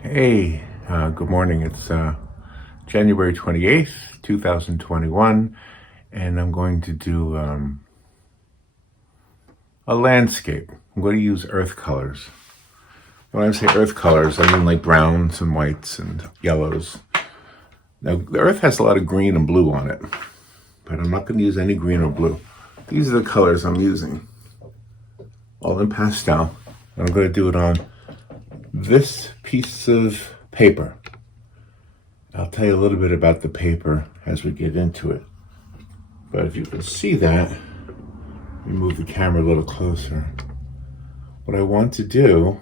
Hey, good morning. It's January 28th, 2021, and I'm going to do a landscape. I'm going to use earth colors. When I say earth colors, I mean like browns and whites and yellows. Now, the earth has a lot of green and blue on it, but I'm not going to use any green or blue. These are the colors I'm using, all in pastel. And I'm going to do it on this piece of paper. I'll tell you a little bit about the paper as we get into it. But if you can see that, let me move the camera a little closer. What I want to do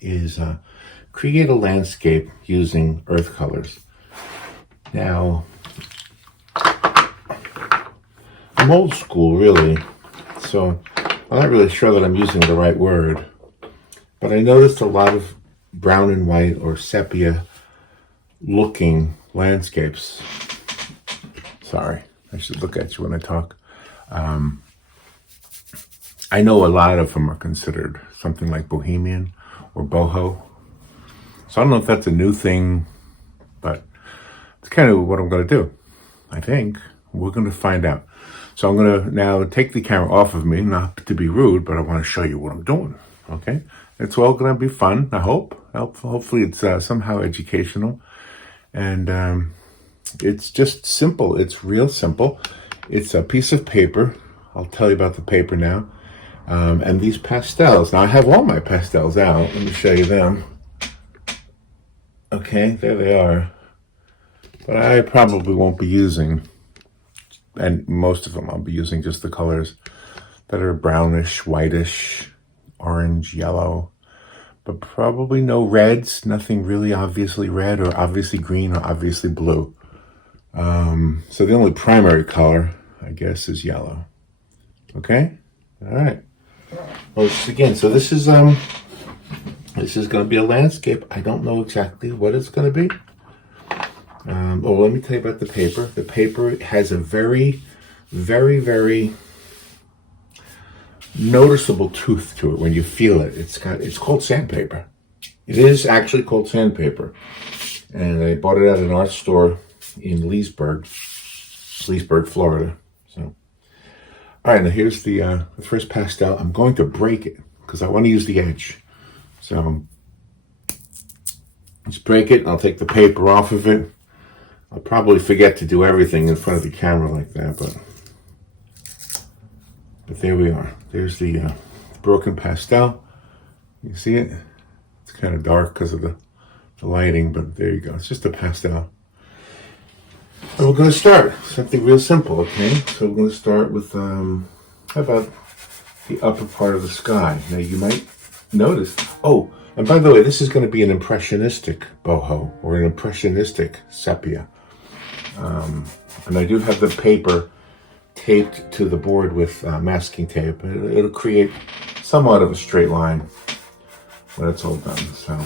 is create a landscape using earth colors. Now, I'm old school, really, so I'm not really sure that I'm using the right word, but I noticed a lot of brown and white or sepia looking landscapes. Sorry, I should look at you when I talk. I know a lot of them are considered something like Bohemian or Boho. So I don't know if that's a new thing, but it's kind of what I'm going to do. I think we're going to find out. So I'm going to now take the camera off of me, not to be rude, but I want to show you what I'm doing. Okay? It's all going to be fun, I hope. Hopefully it's somehow educational. And it's just simple. It's real simple. It's a piece of paper. I'll tell you about the paper now. And these pastels. Now I have all my pastels out. Let me show you them. Okay, there they are. But I probably won't be using, and most of them I'll be using just the colors that are brownish, whitish, orange, yellow. But probably no reds, nothing really obviously red or obviously green or obviously blue. So the only primary color, I guess, is yellow. Okay? All right. Well, so this is going to be a landscape. I don't know exactly what it's going to be. Let me tell you about the paper. The paper has a very, very, very noticeable tooth to it when you feel it. It's called sandpaper. It is actually called sandpaper. And I bought it at an art store in Leesburg, Florida. So, all right, now here's the first pastel. I'm going to break it because I want to use the edge. So, let's break it. I'll take the paper off of it. I'll probably forget to do everything in front of the camera like that, but there we are. There's the broken pastel. You see it? It's kind of dark because of the lighting, but there you go. It's just a pastel. And we're going to start something real simple, okay? So we're going to start with, how about the upper part of the sky? Now you might notice, oh, and by the way, this is going to be an impressionistic boho or an impressionistic sepia. And I do have the paper taped to the board with masking tape. It'll create somewhat of a straight line when it's all done. So.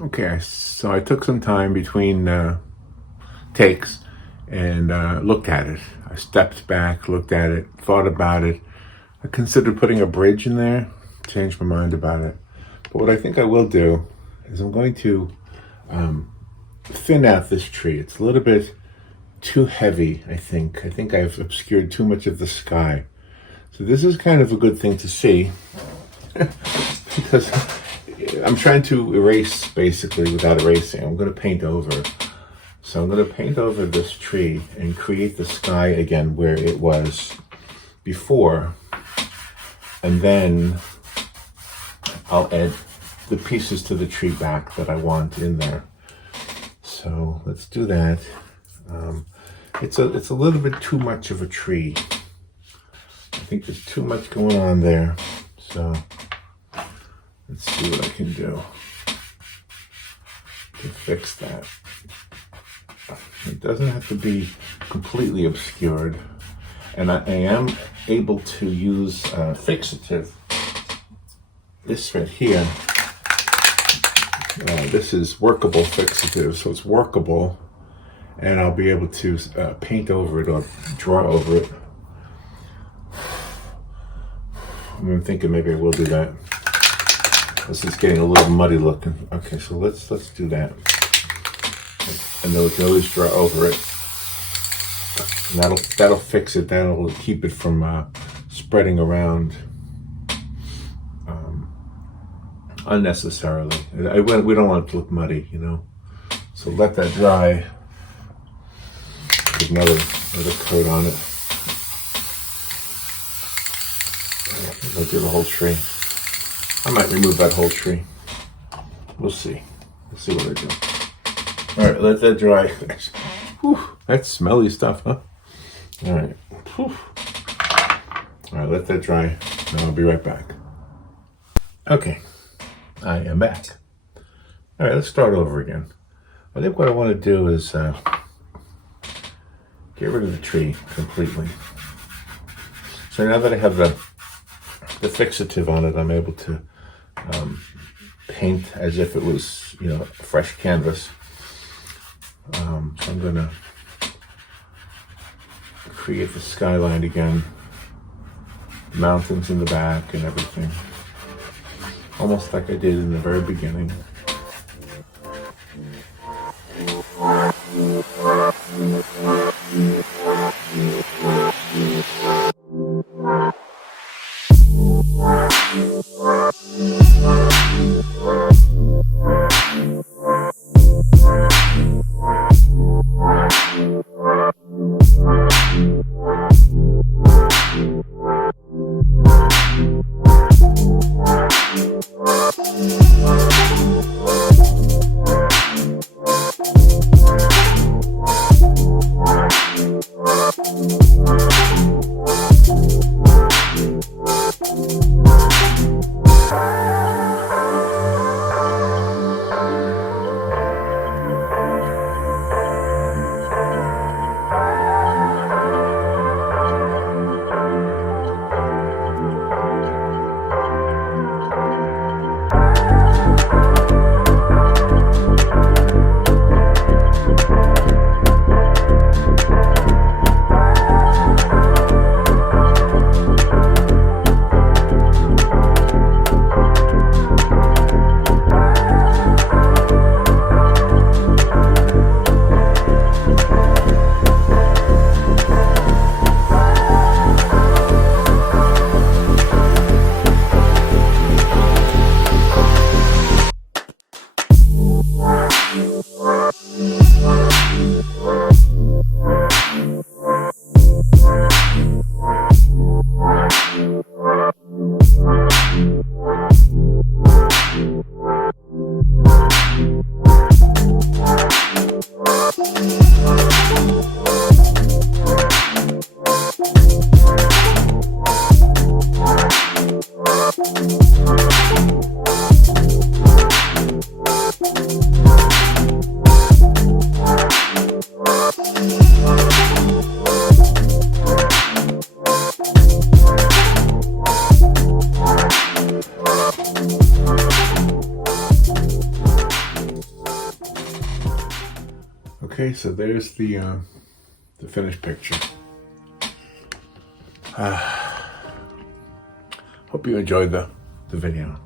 Okay, so I took some time between takes and looked at it. I stepped back, looked at it, thought about it. I considered putting a bridge in there, changed my mind about it. But what I think I will do is I'm going to thin out this tree. It's a little bit too heavy, I think. I think I've obscured too much of the sky. So this is kind of a good thing to see because I'm trying to erase basically without erasing. I'm going to paint over. So I'm going to paint over this tree and create the sky again where it was before. And then I'll add the pieces to the tree back that I want in there. So let's do that. It's a little bit too much of a tree. I think there's too much going on there. So let's see what I can do to fix that. It doesn't have to be completely obscured. And I am able to use fixative. This right here, this is workable fixative, so it's workable. And I'll be able to paint over it or draw over it. I'm thinking maybe I will do that. This is getting a little muddy looking. Okay, so let's do that. And then we can always draw over it. And that'll fix it. That'll keep it from spreading around unnecessarily. We don't want it to look muddy, you know. So let that dry. Put another coat on it. I'll do the whole tree. I might remove that whole tree. We'll see. We'll see what I do. All right, let that dry. Whew, that's smelly stuff, huh? All right. Whew. All right, let that dry. And I'll be right back. Okay, I am back. All right, let's start over again. I think what I want to do is get rid of the tree completely. So now that I have the fixative on it, I'm able to paint as if it was, you know, fresh canvas. So I'm gonna create the skyline again, mountains in the back and everything, almost like I did in the very beginning. Okay, so there's the finished picture. Hope you enjoyed the video.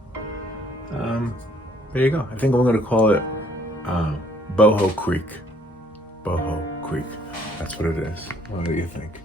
There you go. I think I'm going to call it Boho Creek. Boho Creek. That's what it is. What do you think?